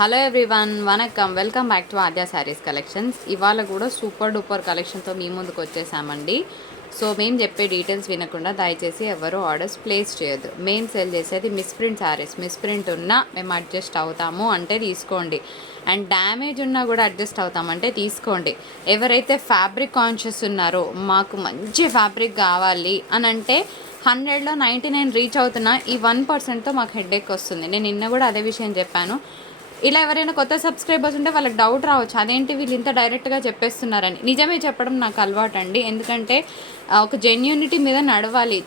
Hello everyone, vanakkam. Welcome back to Aadya saris collections. ఇవాళ కూడా super duper కలెక్షన్తో మీ ముందుకు వచ్చేసామండి. సో మేము చెప్పే డీటెయిల్స్ వినకుండా దయచేసి ఎవరు ఆర్డర్స్ ప్లేస్ చేయొద్దు. మేము సెల్ చేసేది మిస్ప్రింట్ శారీస్. మిస్ప్రింట్ ఉన్నా మేము అడ్జస్ట్ అవుతాము అంటే తీసుకోండి, అండ్ డ్యామేజ్ ఉన్నా కూడా అడ్జస్ట్ అవుతామంటే తీసుకోండి. ఎవరైతే ఫ్యాబ్రిక్ కాన్షియస్ ఉన్నారో, మాకు మంచి ఫ్యాబ్రిక్ కావాలి అని అంటే 100లో 99 రీచ్ అవుతున్నా ఈ 1%తో మాకు హెడ్ఏక్ వస్తుంది. నేను నిన్న కూడా అదే విషయం చెప్పాను. ఇలా ఎవరైనా కొత్త సబ్స్క్రైబర్స్ ఉంటే వాళ్ళకి డౌట్ రావచ్చు, అదేంటి వీళ్ళు ఇంత డైరెక్ట్గా చెప్పేస్తున్నారని. నిజమే చెప్పడం నాకు అలవాటు అండి, ఎందుకంటే ఒక జెన్యూనిటీ మీద నడవాలి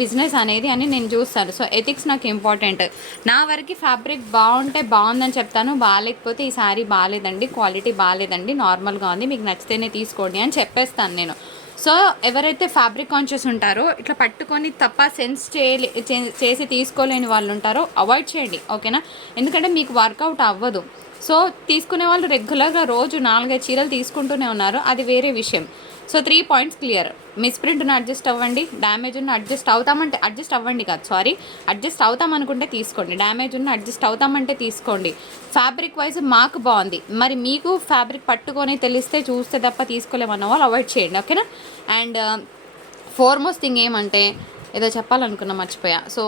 బిజినెస్ అనేది అని నేను చూస్తాను. సో ఎథిక్స్ నాకు ఇంపార్టెంట్. నా వరకు ఫ్యాబ్రిక్ బాగుంటే బాగుందని చెప్తాను, బాగాలేకపోతే ఈ శారీ బాగాలేదండి, క్వాలిటీ బాగాలేదండి, నార్మల్గా ఉంది, మీకు నచ్చితేనే తీసుకోండి అని చెప్పేస్తాను నేను. సో ఎవరైతే ఫ్యాబ్రిక్ కాన్షియస్ ఉంటారో, ఇట్లా పట్టుకొని తప్ప సెన్స్ చేసి తీసుకోలేని వాళ్ళు ఉంటారో అవాయిడ్ చేయండి, ఓకేనా? ఎందుకంటే మీకు వర్కౌట్ అవ్వదు. సో తీసుకునే వాళ్ళు రెగ్యులర్గా రోజు 4-5 చీరలు తీసుకుంటూనే ఉన్నారు, అది వేరే విషయం. So 3 points clear. మిస్ప్రింట్ను అడ్జస్ట్ అవ్వండి, డ్యామేజ్ ఉన్న అడ్జస్ట్ అవుతామంటే అడ్జస్ట్ అవ్వండి కాదు, సారీ, అడ్జస్ట్ అవుతామనుకుంటే తీసుకోండి. డ్యామేజ్ ఉన్న అడ్జస్ట్ అవుతామంటే తీసుకోండి. ఫ్యాబ్రిక్ వైజ్ మాకు బాగుంది, మరి మీకు ఫ్యాబ్రిక్ పట్టుకొని తెలిస్తే చూస్తే తప్ప తీసుకోలేమన్న వాళ్ళు అవాయిడ్ చేయండి, ఓకేనా? అండ్ ఫోర్మోస్ట్ థింగ్ ఏమంటే, ఏదో చెప్పాలనుకున్నా మర్చిపోయా. సో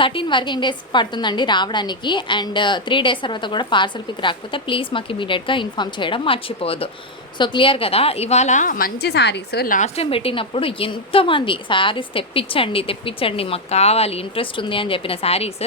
13 వర్కింగ్ డేస్ పడుతుందండి రావడానికి, అండ్ 3 డేస్ తర్వాత కూడా పార్సల్ పిక్ రాకపోతే ప్లీజ్ మాకు ఇమీడియట్గా ఇన్ఫామ్ చేయడం మర్చిపోవద్దు. సో క్లియర్ కదా. ఇవాళ మంచి శారీస్ లాస్ట్ టైం పెట్టినప్పుడు ఎంతోమంది శారీస్ తెప్పించండి మాకు కావాలి, ఇంట్రెస్ట్ ఉంది అని చెప్పిన శారీస్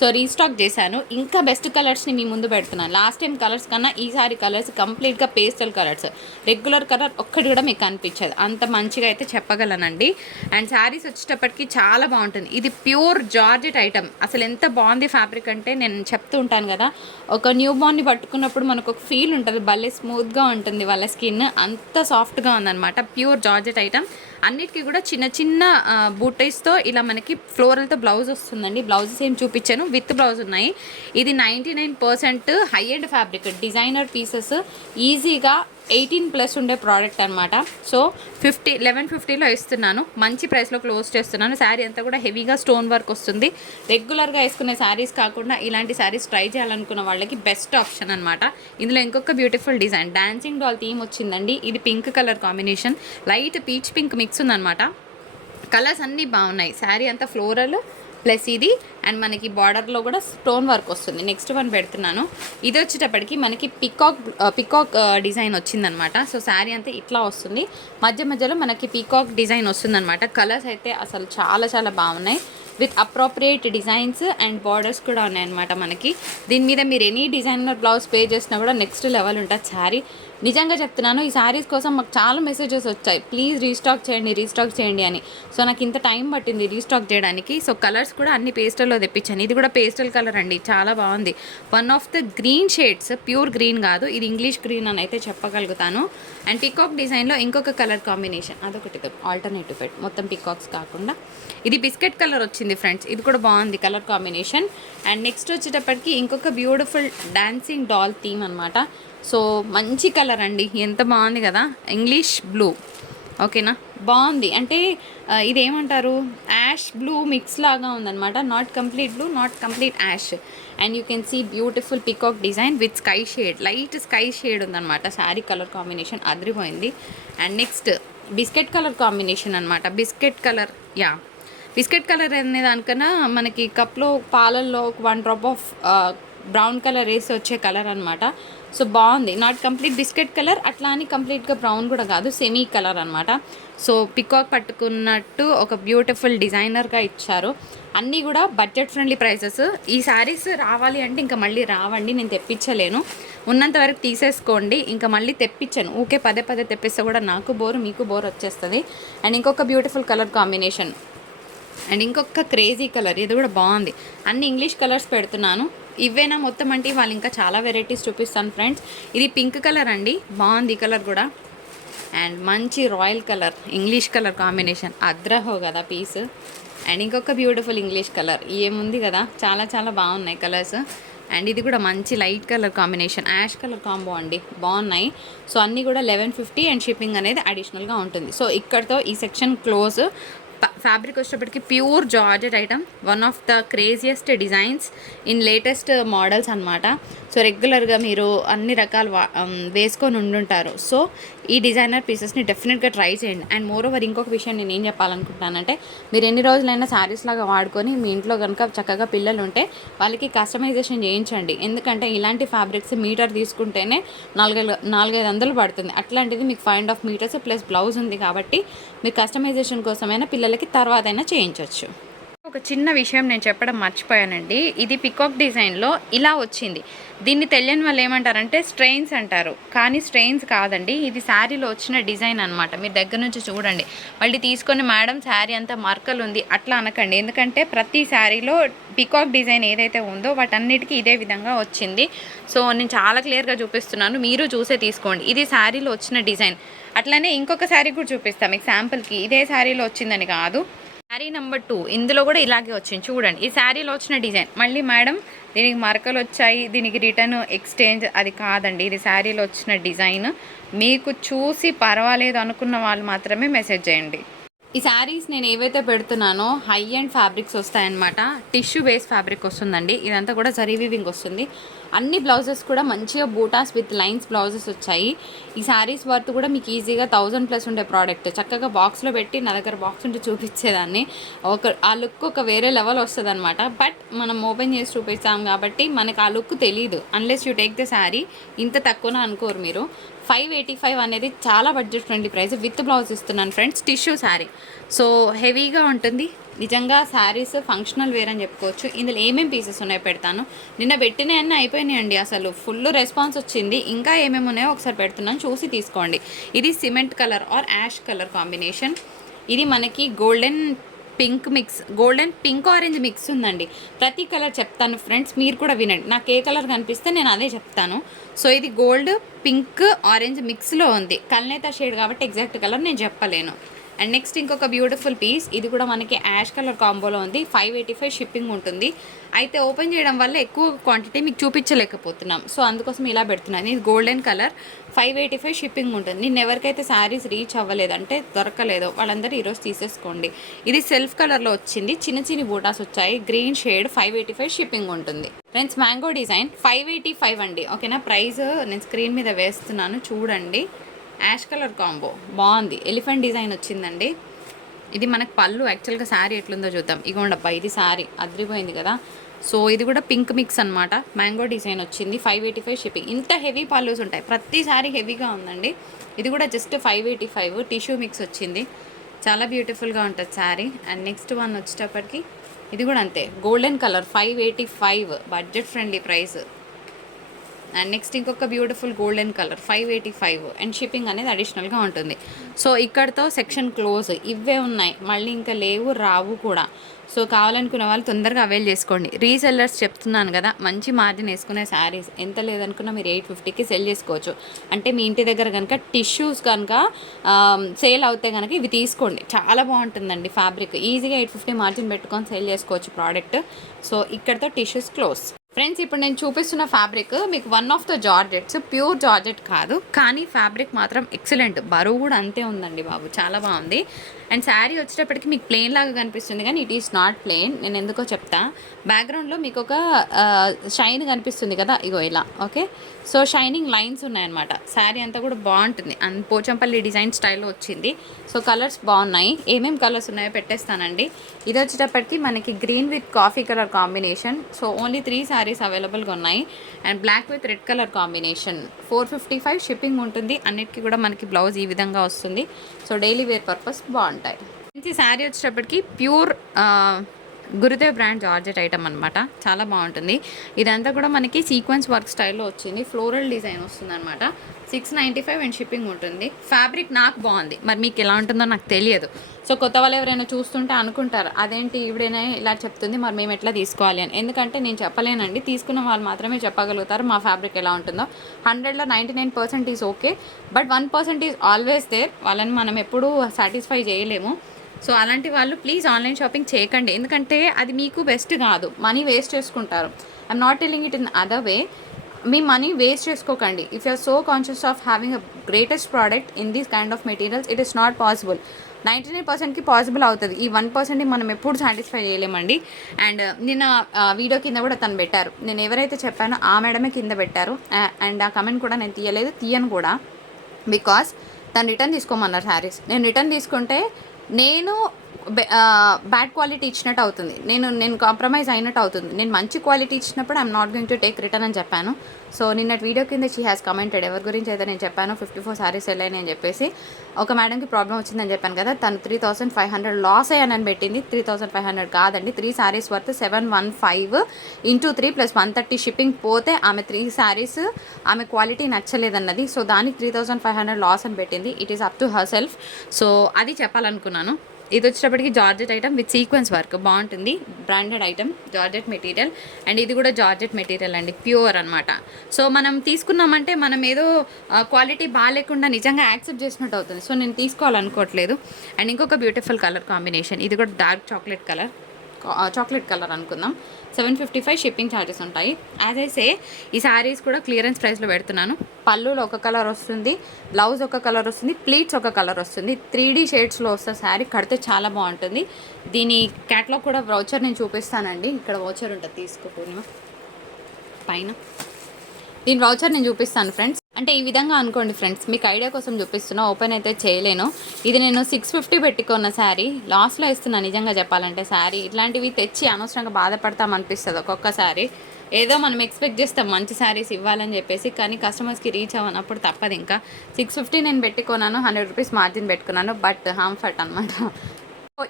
సో రీస్టాక్ చేశాను. ఇంకా బెస్ట్ కలర్స్ని మీ ముందు పెడుతున్నాను. లాస్ట్ టైం కలర్స్ కన్నా ఈసారి కలర్స్ కంప్లీట్గా పేస్టల్ కలర్స్, రెగ్యులర్ కలర్ ఒక్కటి కూడా మీకు కనిపించదు, అంత మంచిగా అయితే చెప్పగలనండి. అండ్ శారీస్ వచ్చేటప్పటికి చాలా బాగుంటుంది. ఇది ప్యూర్ జార్జెట్ ఐటమ్. అసలు ఎంత బాగుంది ఫ్యాబ్రిక్ అంటే, నేను చెప్తూ ఉంటాను కదా, ఒక న్యూ బార్న్ని పట్టుకున్నప్పుడు మనకు ఒక ఫీల్ ఉంటుంది, భలే స్మూత్గా ఉంటుంది వాళ్ళ స్కిన్, అంత సాఫ్ట్గా ఉందన్నమాట. Pure georgette item. అన్నిటికీ కూడా చిన్న చిన్న బూటీస్తో ఇలా మనకి ఫ్లోరల్తో బ్లౌజ్ వస్తుందండి. బ్లౌజెస్ ఏం చూపించాను, విత్ బ్లౌజ్ ఉన్నాయి. ఇది 99% high end fabric, designer pieces, ఈజీగా 18+ ఉండే ప్రోడక్ట్ అనమాట. సో 1150లో ఇస్తున్నాను, మంచి ప్రైస్లో క్లోజ్ చేస్తున్నాను. శారీ అంతా కూడా హెవీగా స్టోన్ వర్క్ వస్తుంది. రెగ్యులర్గా వేసుకునే శారీస్ కాకుండా ఇలాంటి శారీస్ ట్రై చేయాలనుకున్న వాళ్ళకి బెస్ట్ ఆప్షన్ అనమాట. ఇందులో ఇంకొక beautiful design, dancing doll theme వచ్చిందండి. ఇది pink colour combination, light peach pink mix ఉందన్నమాట. కలర్స్ అన్నీ బాగున్నాయి. శారీ అంతా ఫ్లోరల్ ప్లస్ ఇది, అండ్ మనకి బార్డర్లో కూడా స్టోన్ వర్క్ వస్తుంది. నెక్స్ట్ వన్ పెడుతున్నాను. ఇది వచ్చేటప్పటికి మనకి పికాక్ డిజైన్ వచ్చిందనమాట. సో శారీ అంతా ఇట్లా వస్తుంది, మధ్యలో మనకి పీకాక్ డిజైన్ వస్తుందన్నమాట. కలర్స్ అయితే అసలు చాలా చాలా బాగున్నాయి, with appropriate designs and borders కూడా ఉన్నాయన్నమాట మనకి. దీని మీద మీరు ఎనీ డిజైనర్ బ్లౌజ్ పే చేసినా కూడా నెక్స్ట్ లెవెల్ ఉంటుంది శారీ. నిజంగా చెప్తున్నాను, ఈ శారీస్ కోసం మాకు చాలా మెసేజెస్ వచ్చాయి, ప్లీజ్ రీస్టాక్ చేయండి అని. సో నాకు ఇంత టైం పట్టింది రీస్టాక్ చేయడానికి. సో కలర్స్ కూడా అన్ని పేస్టల్లో తెప్పించాను. ఇది కూడా పేస్టల్ కలర్ అండి, చాలా బాగుంది. One of the green shades, pure green కాదు, ఇది ఇంగ్లీష్ గ్రీన్ అని అయితే చెప్పగలుగుతాను. అండ్ పికాక్ డిజైన్లో ఇంకొక కలర్ కాంబినేషన్, అదొకటి ఆల్టర్నేటివ్ పెట్, మొత్తం పికాక్స్ కాకుండా ఇది బిస్కెట్ కలర్ వచ్చింది ఫ్రెండ్స్. ఇది కూడా బాగుంది కలర్ కాంబినేషన్. అండ్ నెక్స్ట్ వచ్చేటప్పటికి ఇంకొక బ్యూటిఫుల్ డాన్సింగ్ డాల్ థీమ్ అనమాట. సో మంచి కలర్ అండి, ఎంత బాగుంది కదా, ఇంగ్లీష్ బ్లూ, ఓకేనా? బాగుంది. అంటే ఇదేమంటారు, యాష్ బ్లూ మిక్స్ లాగా ఉందన్నమాట. Not complete blue, not complete ash. And you can see beautiful peacock design with sky shade, light sky shade ఉందన్నమాట. శారీ కలర్ కాంబినేషన్ అదిరిపోయింది. And next biscuit colour combination అనమాట. Biscuit colour అనే దానికన్నా మనకి కప్లో పాలల్లో ఒక 1 డ్రాప్ ఆఫ్ బ్రౌన్ కలర్ వేసి వచ్చే కలర్ అనమాట. సో బాగుంది, నాట్ కంప్లీట్ బిస్కెట్ కలర్, అట్లా అని కంప్లీట్గా బ్రౌన్ కూడా కాదు, సెమీ కలర్ అనమాట. సో పికాక్ పట్టుకున్నట్టు ఒక బ్యూటిఫుల్ డిజైనర్గా ఇచ్చారు. అన్నీ కూడా బడ్జెట్ ఫ్రెండ్లీ ప్రైసెస్. ఈ శారీస్ రావాలి అంటే ఇంకా మళ్ళీ రావండి, నేను తెప్పించలేను, ఉన్నంత వరకు తీసేసుకోండి, ఇంకా మళ్ళీ తెప్పించాను. ఊకే పదే తెప్పిస్తే కూడా నాకు బోర్, మీకు బోర్ వచ్చేస్తుంది. అండ్ ఇంకొక బ్యూటిఫుల్ కలర్ కాంబినేషన్, అండ్ ఇంకొక క్రేజీ కలర్, ఇది కూడా బాగుంది. అన్ని ఇంగ్లీష్ కలర్స్ పెడుతున్నాను. ఇవేనా మొత్తం అంటే వాళ్ళు ఇంకా చాలా వెరైటీస్ చూపిస్తాను ఫ్రెండ్స్. ఇది పింక్ కలర్ అండి, బాగుంది ఈ కలర్ కూడా. అండ్ మంచి royal colour, English colour combination, అద్రహో కదా పీస్. అండ్ ఇంకొక బ్యూటిఫుల్ ఇంగ్లీష్ కలర్, ఏముంది కదా, చాలా చాలా బాగున్నాయి కలర్స్. అండ్ ఇది కూడా మంచి light colour combination, ash colour combo అండి, బాగున్నాయి. సో అన్నీ కూడా 1150 అండ్ షిప్పింగ్ అనేది అడిషనల్గా ఉంటుంది. సో ఇక్కడితో ఈ సెక్షన్ క్లోజ్. ఫ్యాబ్రిక్ వచ్చేటప్పటికి pure georgette item, one of the craziest designs in latest models అనమాట. సో రెగ్యులర్గా మీరు అన్ని రకాలు వేసుకొని ఉండుంటారు. సో ఈ డిజైనర్ పీసెస్ని డెఫినెట్గా ట్రై చేయండి. అండ్ మోర్ ఓవర్ ఇంకొక విషయం నేను ఏం చెప్పాలనుకుంటున్నానంటే, మీరు ఎన్ని రోజులైనా శారీస్ లాగా వాడుకొని మీ ఇంట్లో కనుక చక్కగా పిల్లలు ఉంటే వాళ్ళకి కస్టమైజేషన్ చేయించండి. ఎందుకంటే ఇలాంటి ఫ్యాబ్రిక్స్ మీటర్ తీసుకుంటేనే 4-500 పడుతుంది. అట్లాంటిది మీకు 5.5 మీటర్స్ ప్లస్ బ్లౌజ్ ఉంది కాబట్టి మీరు కస్టమైజేషన్ కోసమైనా పిల్లలకి తర్వాత అయినా చేయించవచ్చు. ఒక చిన్న విషయం నేను చెప్పడం మర్చిపోయానండి. ఇది పికాక్ డిజైన్లో ఇలా వచ్చింది. దీన్ని తెలియని వాళ్ళు ఏమంటారంటే స్ట్రెయిన్స్ అంటారు, కానీ స్ట్రెయిన్స్ కాదండి, ఇది శారీలో వచ్చిన డిజైన్ అనమాట. మీరు దగ్గర నుంచి చూడండి. మళ్ళీ తీసుకొని మేడం శారీ అంతా మర్కలు ఉంది అట్లా అనకండి. ఎందుకంటే ప్రతి శారీలో పికాక్ డిజైన్ ఏదైతే ఉందో వాటన్నిటికీ ఇదే విధంగా వచ్చింది. సో నేను చాలా క్లియర్గా చూపిస్తున్నాను, మీరు చూసే తీసుకోండి. ఇది శారీలో వచ్చిన డిజైన్. అట్లనే ఇంకొక శారీ కూడా చూపిస్తాం మీకు శాంపుల్కి, ఇదే శారీలో వచ్చిందని కాదు. శారీ నెంబర్ 2 ఇందులో కూడా ఇలాగే వచ్చింది చూడండి. ఈ శారీలో వచ్చిన డిజైన్. మళ్ళీ మేడం దీనికి మరకలు వచ్చాయి, దీనికి రిటర్న్ ఎక్స్చేంజ్ అది కాదండి, ఇది శారీలో వచ్చిన డిజైన్. మీకు చూసి పర్వాలేదు అనుకున్న వాళ్ళు మాత్రమే మెసేజ్ చేయండి. ఈ శారీస్ నేను ఏవైతే పెడుతున్నానో హై అండ్ ఫ్యాబ్రిక్స్ వస్తాయన్నమాట. టిష్యూ బేస్ ఫ్యాబ్రిక్ వస్తుందండి. ఇదంతా కూడా జరీ వీవింగ్ వస్తుంది. అన్ని బ్లౌజెస్ కూడా మంచిగా బూటాస్ విత్ లైన్స్ బ్లౌజెస్ వచ్చాయి. ఈ శారీస్ వర్త్ కూడా మీకు ఈజీగా 1000+ ఉండే ప్రోడక్ట్. చక్కగా బాక్స్లో పెట్టి నా దగ్గర బాక్స్ ఉంటే చూపించేదాన్ని. ఆ లుక్ ఒక వేరే లెవెల్ వస్తుంది అనమాట. బట్ మనం ఓపెన్ చేసి చూపిస్తాం కాబట్టి మనకు ఆ లుక్ తెలియదు. Unless you take the sari. ఇంత తక్కువన అనుకోరు మీరు. 585 అనేది చాలా budget friendly price. With blouse ఇస్తున్నాను ఫ్రెండ్స్. టిష్యూ శారీ. సో హెవీగా ఉంటుంది నిజంగా. శారీస్ ఫంక్షనల్ వేర్ అని చెప్పుకోవచ్చు. ఇందులో ఏమేమి పీసెస్ ఉన్నాయో పెడతాను. నిన్న పెట్టినవన్నీ అయిపోయినాయండి, అసలు ఫుల్ రెస్పాన్స్ వచ్చింది. ఇంకా ఏమేమి ఉన్నాయో ఒకసారి పెడుతున్నాను, చూసి తీసుకోండి. ఇది cement colour or ash colour combination. ఇది మనకి golden pink mix, golden pink orange mix ఉందండి. ప్రతి కలర్ చెప్తాను ఫ్రెండ్స్, మీరు కూడా వినండి. నాకు ఏ కలర్ కనిపిస్తే నేను అదే చెప్తాను. సో ఇది గోల్డ్ పింక్ ఆరెంజ్ మిక్స్లో ఉంది. కల్నేత షేడ్ కాబట్టి ఎగ్జాక్ట్ కలర్ నేను చెప్పలేను. అండ్ నెక్స్ట్ ఇంకొక బ్యూటిఫుల్ పీస్. ఇది కూడా మనకి యాష్ కలర్ కాంబోలో ఉంది. 585 షిప్పింగ్ ఉంటుంది. అయితే ఓపెన్ చేయడం వల్ల ఎక్కువ క్వాంటిటీ మీకు చూపించలేకపోతున్నాం. సో అందుకోసం ఇలా పెడుతున్నాను. ఇది గోల్డెన్ కలర్, 585 షిప్పింగ్ ఉంటుంది. నేను ఎవరికైతే శారీస్ రీచ్ అవ్వలేదంటే దొరకలేదో వాళ్ళందరూ ఈరోజు తీసేసుకోండి. ఇది సెల్ఫ్ కలర్లో వచ్చింది. చిన్న చిన్న బూటాస్ వచ్చాయి. గ్రీన్ షేడ్, 585 షిప్పింగ్ ఉంటుంది. ఫ్రెండ్స్ మ్యాంగో డిజైన్ 585 అండి. ఓకేనా. ప్రైస్ నేను స్క్రీన్ మీద వేస్తున్నాను చూడండి. యాష్ కలర్ కాంబో బాగుంది. ఎలిఫెంట్ డిజైన్ వచ్చిందండి. ఇది మనకు పళ్ళు. యాక్చువల్గా శారీ ఎట్లుందో చూద్దాం. ఇగోండబ్బా ఇది శారీ అదిరిపోయింది కదా. సో ఇది కూడా పింక్ మిక్స్ అనమాట. మ్యాంగో డిజైన్ వచ్చింది. 585 షిప్పింగ్. ఇంత హెవీ పళ్ళుస్ ఉంటాయి. ప్రతి శారీ హెవీగా ఉందండి. ఇది కూడా జస్ట్ 585 టిష్యూ మిక్స్ వచ్చింది. చాలా బ్యూటిఫుల్గా ఉంటుంది శారీ. అండ్ నెక్స్ట్ వన్ వచ్చేటప్పటికి ఇది కూడా అంతే, golden colour, 585 budget friendly price. And next ఇంకొక beautiful golden colour, 585 and shipping అనేది అడిషనల్గా ఉంటుంది. సో ఇక్కడతో సెక్షన్ క్లోజ్. ఇవే ఉన్నాయి, మళ్ళీ ఇంకా లేవు, రావు కూడా. సో కావాలనుకున్న వాళ్ళు తొందరగా అవైల్ చేసుకోండి. రీసెల్లర్స్ చెప్తున్నాను కదా, మంచి మార్జిన్ వేసుకునే శారీస్ ఎంత లేదనుకున్నా మీరు 850కి సెల్ చేసుకోవచ్చు. అంటే మీ ఇంటి దగ్గర కనుక టిష్యూస్ కనుక సేల్ అవుతే కనుక ఇవి తీసుకోండి. చాలా బాగుంటుందండి ఫ్యాబ్రిక్. ఈజీగా 850 మార్జిన్ పెట్టుకొని సేల్ చేసుకోవచ్చు ప్రోడక్ట్. సో ఇక్కడతో టిష్యూస్ క్లోజ్. ఫ్రెండ్స్ ఇప్పుడు నేను చూపిస్తున్న ఫ్యాబ్రిక్ మీకు one of the georgettes. Pure georgette కాదు, కానీ ఫ్యాబ్రిక్ మాత్రం ఎక్సలెంట్. బరువు కూడా అంతే ఉందండి బాబు, చాలా బాగుంది. అండ్ శారీ వచ్చేటప్పటికి మీకు ప్లెయిన్ లాగా కనిపిస్తుంది, కానీ ఇట్ ఈస్ నాట్ ప్లెయిన్. నేను ఎందుకో చెప్తా. బ్యాక్గ్రౌండ్లో మీకు ఒక షైన్ కనిపిస్తుంది కదా, ఇగో ఇలా. ఓకే, సో షైనింగ్ లైన్స్ ఉన్నాయన్నమాట. శారీ అంతా కూడా బాగుంటుంది. అండ్ పోచంపల్లి డిజైన్ స్టైల్లో వచ్చింది. సో కలర్స్ బాగున్నాయి. ఏమేమి కలర్స్ ఉన్నాయో పెట్టేస్తానండి. ఇది వచ్చేటప్పటికి మనకి green with coffee colour combination. So only 3 saris అవైలబుల్గా ఉన్నాయి. And black with red colour combination. 455 shipping ఉంటుంది. అన్నిటికీ కూడా మనకి బ్లౌజ్ ఈ విధంగా వస్తుంది. సో డైలీ వేర్ పర్పస్ బాగుంటాయి. మంచి శారీ వచ్చేటప్పటికి pure Gurudev brand georgette item అనమాట. చాలా బాగుంటుంది. ఇదంతా కూడా మనకి సీక్వెన్స్ వర్క్ స్టైల్లో వచ్చింది. ఫ్లోరల్ డిజైన్ వస్తుంది అనమాట. 695 అండ్ షిప్పింగ్ ఉంటుంది. ఫ్యాబ్రిక్ నాకు బాగుంది, మరి మీకు ఎలా ఉంటుందో నాకు తెలియదు. సో కొత్త వాళ్ళు ఎవరైనా చూస్తుంటే అనుకుంటారు అదేంటి ఈవిడైనా ఇలా చెప్తుంది, మరి మేము ఎట్లా తీసుకోవాలి అని. ఎందుకంటే నేను చెప్పలేనండి, తీసుకున్న వాళ్ళు మాత్రమే చెప్పగలుగుతారు మా ఫ్యాబ్రిక్ ఎలా ఉంటుందో. 100లో 99% is okay, but 1% is always there. వాళ్ళని మనం ఎప్పుడూ సాటిస్ఫై చేయలేము. సో అలాంటి వాళ్ళు ప్లీజ్ ఆన్లైన్ షాపింగ్ చేయకండి, ఎందుకంటే అది మీకు బెస్ట్ కాదు. మనీ వేస్ట్ చేసుకుంటారు. I'm not telling it in other way. మీ మనీ వేస్ట్ చేసుకోకండి. If you are so conscious of having a greatest product in these kind of materials, it is not possible. 99%కి possible అవుతుంది. ఈ 1%ని మనం ఎప్పుడు satisfy చేయలేమండి. And నిన్న video కింద కూడా తను పెట్టారు, నేను ఎవరైతే చెప్పానో ఆ మేడమే కింద పెట్టారు. అండ్ ఆ కమెంట్ కూడా నేను తీయను కూడా, బికాస్ తను రిటర్న్ తీసుకోమన్నారు శారీస్. నేను రిటర్న్ తీసుకుంటే నేను బ్యాడ్ క్వాలిటీ ఇచ్చినట్టు అవుతుంది, నేను కాంప్రమైజ్ అయినట్టు అవుతుంది. నేను మంచి క్వాలిటీ ఇచ్చినప్పుడు I'm not going to take return అని చెప్పాను. సో నిన్నటి వీడియో కింద షీ హ్యాస్ కమెంటెడ్, ఎవరి గురించి అయితే నేను చెప్పాను 54 శారీస్ వెళ్ళాయని అని చెప్పేసి. ఒక మేడంకి ప్రాబ్లం వచ్చిందని చెప్పాను కదా, తను 3500 లాస్ అయ్యానని పెట్టింది. 3500 కాదండి, 3 శారీస్ వర్త్ 715 × 3 + 130 షిప్పింగ్ పోతే ఆమె 3 శారీస్ ఆమె క్వాలిటీ నచ్చలేదన్నది. సో దానికి 3500 లాస్ అని పెట్టింది. It is up to herself. So అది చెప్పాలనుకున్నాను. ఇది వచ్చేటప్పటికి georgette item with sequence work బాగుంటుంది, branded item, georgette material. And ఇది కూడా జార్జెట్ మెటీరియల్ అండి, ప్యూర్ అనమాట. సో మనం తీసుకున్నామంటే మనం ఏదో క్వాలిటీ బాగాలేకుండా నిజంగా యాక్సెప్ట్ చేసినట్టు అవుతుంది. సో నేను తీసుకోవాలనుకోవట్లేదు. అండ్ ఇంకొక బ్యూటిఫుల్ కలర్ కాంబినేషన్, ఇది కూడా డార్క్ చాక్లెట్ కలర్ అనుకుందాం. 755 షిప్పింగ్ ఛార్జెస్ ఉంటాయి. యాజ్ ఐ సే ఈ శారీస్ కూడా క్లియరెన్స్ ప్రైస్లో పెడుతున్నాను. పళ్ళులో ఒక కలర్ వస్తుంది, బ్లౌజ్ ఒక కలర్ వస్తుంది, ప్లీట్స్ ఒక కలర్ వస్తుంది. 3D షేడ్స్లో వస్తే శారీ కడితే చాలా బాగుంటుంది. దీని క్యాట్లాగ్ కూడా వౌచర్ నేను చూపిస్తానండి. ఇక్కడ వౌచర్ ఉంటుంది, తీసుకోపోయినా పైన దీని వౌచర్ నేను చూపిస్తాను ఫ్రెండ్స్. అంటే ఈ విధంగా అనుకోండి ఫ్రెండ్స్, మీకు ఐడియా కోసం చూపిస్తున్నా, ఓపెన్ అయితే చేయలేను. ఇది నేను 650 పెట్టుకున్న శారీ, లాస్లో ఇస్తున్నా నిజంగా చెప్పాలంటే. శారీ ఇట్లాంటివి తెచ్చి అనవసరంగా బాధపడతాం అనిపిస్తుంది ఒక్కొక్కసారి. ఏదో మనం ఎక్స్పెక్ట్ చేస్తాం మంచి శారీస్ ఇవ్వాలని చెప్పేసి, కానీ కస్టమర్స్కి రీచ్ అవ్వనప్పుడు తప్పదు. ఇంకా 650 నేను పెట్టుకున్నాను, 100 రూపీస్ మార్జిన్ పెట్టుకున్నాను, బట్ హాంఫర్ట్ అనమాట.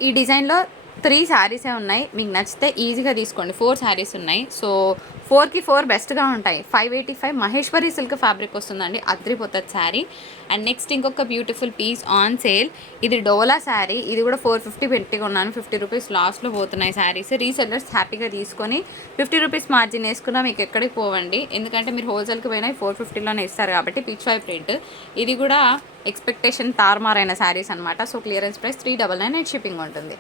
ఈ డిజైన్లో 3 శారీసే ఉన్నాయి, మీకు నచ్చితే ఈజీగా తీసుకోండి. 4 శారీస్ ఉన్నాయి. సో 4కి 4 బెస్ట్గా ఉంటాయి. 585 మహేశ్వరి సిల్క్ ఫ్యాబ్రిక్ వస్తుందండి, అద్రిపోతుంది శారీ. అండ్ నెక్స్ట్ ఇంకొక బ్యూటిఫుల్ పీస్ ఆన్ సేల్, ఇది డోలా శారీ. ఇది కూడా 450 పెట్టుకున్నాను, 50 రూపీస్ లాస్లో పోతున్నాయి శారీస్. రీసెల్లర్స్ హ్యాపీగా తీసుకొని 50 రూపీస్ మార్జిన్ వేసుకున్నా మీకు ఎక్కడికి పోవండి, ఎందుకంటే మీరు హోల్సేల్కి పోయినా 450లోనే ఇస్తారు కాబట్టి. పిచ్ వై ప్రింట్, ఇది కూడా ఎక్స్పెక్టేషన్ తారుమారైన శారీస్ అనమాట. So clearance price 399 and shipping ఉంటుంది.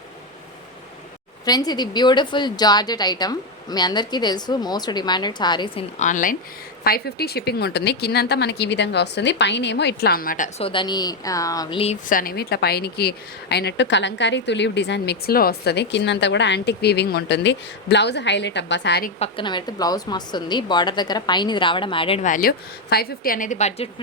ఫ్రెండ్స్ ఇది బ్యూటిఫుల్ జార్జెట్ ఐటమ్, మీ అందరికీ తెలుసు, most demanded saris in online. 550 shipping ఉంటుంది. కిందంతా మనకి ఈ విధంగా వస్తుంది, పైన ఏమో ఇట్లా అనమాట. సో దాని లీవ్స్ అనేవి ఇట్లా పైనకి అయినట్టు కలంకారీ తులీవ్ డిజైన్ మిక్స్లో వస్తుంది. కిందంతా కూడా యాంటిక్ వీవింగ్ ఉంటుంది. బ్లౌజ్ హైలైట్ అబ్బా, శారీకి పక్కన పెడితే బ్లౌజ్ మస్తుంది. బార్డర్ దగ్గర పైన ఇది రావడం యాడెడ్ వాల్యూ. 550 అనేది బడ్జెట్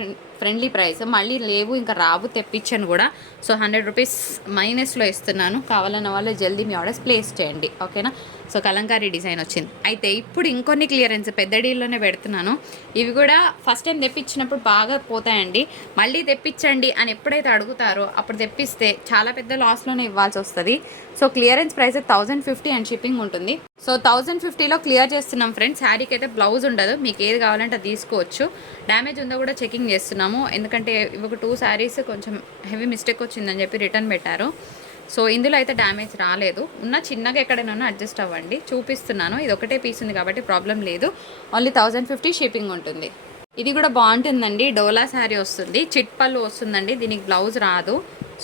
ఫ్రెండ్లీ ప్రైస్, మళ్ళీ లేవు ఇంకా రావు, తెప్పించాను కూడా. సో 100 రూపీస్ మైనస్లో ఇస్తున్నాను, కావాలన్న వాళ్ళు జల్దీ మీ ఆర్డర్స్ ప్లేస్ చేయండి, ఓకేనా. సో కలంకారీ డిజైన్ వచ్చింది. అయితే ఇప్పుడు ఇంకొన్ని క్లియరెన్స్ పెద్ద డీల్లోనే పెడుతున్నాను. ఇవి కూడా ఫస్ట్ టైం తెప్పించినప్పుడు బాగా పోతాయండి, మళ్ళీ తెప్పించండి అని ఎప్పుడైతే అడుగుతారో అప్పుడు తెప్పిస్తే చాలా పెద్ద లాస్లోనే ఇవ్వాల్సి వస్తుంది. So clearance price 1050 and shipping ఉంటుంది. సో 1050లో క్లియర్ చేస్తున్నాం ఫ్రెండ్స్. శారీకి అయితే బ్లౌజ్ ఉండదు, మీకు ఏది కావాలంటే అది తీసుకోవచ్చు. డ్యామేజ్ ఉందో కూడా చెకింగ్ చేస్తున్నాము, ఎందుకంటే ఇవి 2 శారీస్ కొంచెం హెవీ మిస్టేక్ వచ్చిందని చెప్పి రిటర్న్ పెట్టారు. సో ఇందులో అయితే డ్యామేజ్ రాలేదు, ఉన్న చిన్నగా ఎక్కడైనా అడ్జస్ట్ అవ్వండి. చూపిస్తున్నాను, ఇది ఒకటే పీస్ ఉంది కాబట్టి ప్రాబ్లం లేదు. ఓన్లీ 1050 షిప్పింగ్ ఉంటుంది. ఇది కూడా బాగుంటుందండి, డోలా శారీ వస్తుంది, చిట్ పళ్ళు వస్తుందండి, దీనికి బ్లౌజ్ రాదు.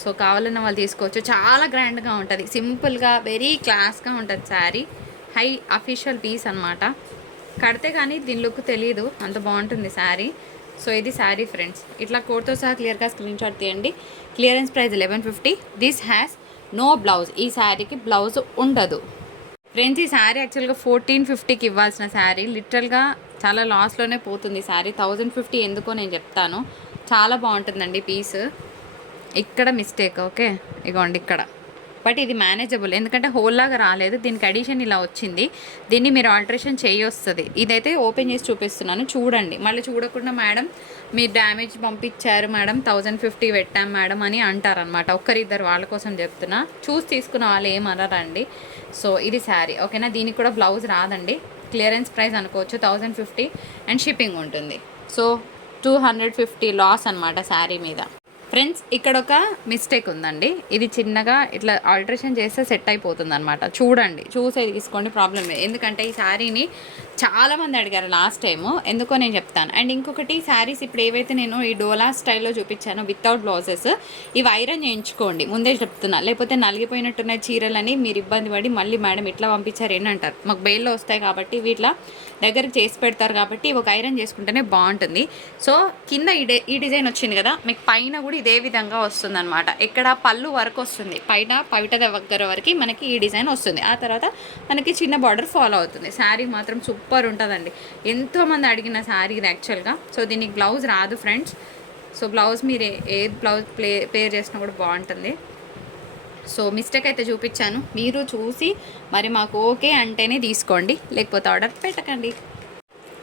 సో కావాలన్న వాళ్ళు తీసుకోవచ్చు. చాలా గ్రాండ్గా ఉంటుంది, సింపుల్గా వెరీ క్లాస్గా ఉంటుంది శారీ. హై అఫీషియల్ పీస్ అనమాట, కడితే కానీ దీని లుక్ తెలియదు, అంత బాగుంటుంది శారీ. సో ఇది శారీ ఫ్రెండ్స్, ఇట్లా కోడ్తో సహా క్లియర్గా స్క్రీన్ షాట్ తీయండి. Clearance price 1150. This has no blouse, ఈ శారీకి బ్లౌజ్ ఉండదు ఫ్రెండ్స్. ఈ శారీ యాక్చువల్గా 1450కి ఇవ్వాల్సిన శారీ లిటరల్గా చాలా లాస్లోనే పోతుంది శారీ. 1050 ఎందుకో నేను చెప్తాను. చాలా బాగుంటుందండి పీస్. ఇక్కడ మిస్టేక్, ఓకే ఇగోండి ఇక్కడ, బట్ ఇది మేనేజబుల్ ఎందుకంటే హోల్ లాగా రాలేదు, దీనికి అడిషన్ ఇలా వచ్చింది. దీన్ని మీరు ఆల్టరేషన్ చేయొస్తుంది. ఇదైతే ఓపెన్ చేసి చూపిస్తున్నాను, చూడండి. మళ్ళీ చూడకుండా మేడం మీరు డ్యామేజ్ పంపించారు మేడం, 1050 పెట్టాం మేడం అని అంటారనమాట. ఒక్కరిద్దరు వాళ్ళ కోసం చెప్తున్నా, చూసి తీసుకున్న వాళ్ళు ఏమనరండి. సో ఇది శారీ, ఓకేనా. దీనికి కూడా బ్లౌజ్ రాదండి, క్లియరెన్స్ ప్రైస్ అనుకోవచ్చు. 1050 అండ్ షిప్పింగ్ ఉంటుంది. సో 250 లాస్ అనమాట శారీ మీద. ఫ్రెండ్స్ ఇక్కడ ఒక మిస్టేక్ ఉందండి, ఇది చిన్నగా ఇట్లా ఆల్టరేషన్ చేస్తే సెట్ అయిపోతుంది అనమాట. చూడండి, చూసే తీసుకోండి, ప్రాబ్లం లేదు. ఎందుకంటే ఈ శారీని చాలామంది అడిగారు లాస్ట్ టైము, ఎందుకో నేను చెప్తాను. అండ్ ఇంకొకటి శారీస్ ఇప్పుడు ఏవైతే నేను ఈ డోలా స్టైల్లో చూపించానో వితౌట్ బ్లౌజెస్, ఇవి ఐరన్ చేయించుకోండి, ముందే చెప్తున్నా. లేకపోతే నలిగిపోయినట్టున్న చీరలని మీరు ఇబ్బంది పడి మళ్ళీ మేడం ఇట్లా పంపించారు ఏంటి అంటారు. మాకు బెయిల్లో వస్తాయి కాబట్టి వీటిలో దగ్గరికి చేసి పెడతారు కాబట్టి ఒక ఐరన్ చేసుకుంటేనే బాగుంటుంది. సో కింద ఈ డిజైన్ వచ్చింది కదా, మీకు పైన కూడా ఇదే విధంగా వస్తుంది అనమాట. ఇక్కడ పళ్ళు వరకు వస్తుంది, పైట దగ్గర వరకు మనకి ఈ డిజైన్ వస్తుంది. ఆ తర్వాత మనకి చిన్న బార్డర్ ఫాలో అవుతుంది. శారీ మాత్రం సూపర్ ఉంటుందండి. ఎంతోమంది అడిగిన శారీ ఇది యాక్చువల్గా. సో దీనికి బ్లౌజ్ రాదు ఫ్రెండ్స్. సో బ్లౌజ్ మీరు ఏ బ్లౌజ్ పేర్ చేసినా కూడా బాగుంటుంది. సో మిస్టేక్ అయితే చూపించాను, మీరు చూసి మరి మాకు ఓకే అంటేనే తీసుకోండి, లేకపోతే ఆర్డర్ పెట్టకండి.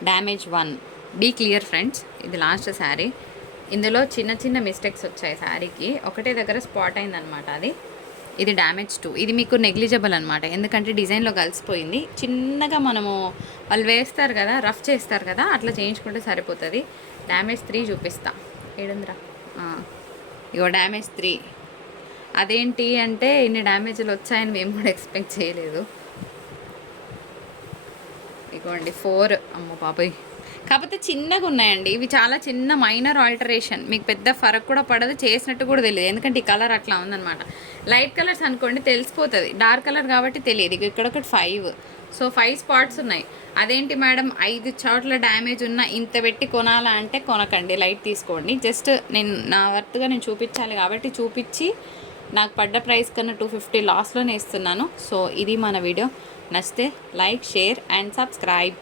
Damage 1, be clear friends. ఇది లాస్ట్ శారీ. ఇందులో చిన్న చిన్న మిస్టేక్స్ వచ్చాయి శారీకి, ఒకటే దగ్గర స్పాట్ అయిందనమాట అది. ఇది డ్యామేజ్ 2. ఇది మీకు నెగ్లిజిబుల్ అనమాట, ఎందుకంటే డిజైన్లో కలిసిపోయింది. చిన్నగా మనము వాళ్ళు వేస్తారు కదా, రఫ్ చేస్తారు కదా, అట్లా చేయించుకుంటే సరిపోతుంది. డ్యామేజ్ 3 చూపిస్తా. ఏడుందిరా, ఇగో డ్యామేజ్ 3. అదేంటి అంటే ఇన్ని డ్యామేజ్లు వచ్చాయని మేము కూడా ఎక్స్పెక్ట్ చేయలేదు. ఇగోండి 4, అమ్మో బాబాయ్. కాకపోతే చిన్నగా ఉన్నాయండి ఇవి, చాలా చిన్న మైనర్ ఆల్టరేషన్, మీకు పెద్ద ఫరక్ కూడా పడదు, చేసినట్టు కూడా తెలియదు, ఎందుకంటే ఈ కలర్ అట్లా ఉందన్నమాట. లైట్ కలర్స్ అనుకోండి తెలిసిపోతుంది, డార్క్ కలర్ కాబట్టి తెలియదు. ఇక్కడ ఒకటి 5, సో 5 స్పాట్స్ ఉన్నాయి. అదేంటి మేడం 5 చోట్ల డ్యామేజ్ ఉన్న ఇంత పెట్టి కొనాలా అంటే కొనకండి, లైట్ తీసుకోండి. జస్ట్ నేను నా వర్త్గా నేను చూపించాలి కాబట్టి చూపించి నాకు పడ్డ ప్రైస్ కన్నా 250 లాస్లోనే ఇస్తున్నాను. సో ఇది మన వీడియో. నచ్చితే లైక్, షేర్ అండ్ సబ్స్క్రైబ్.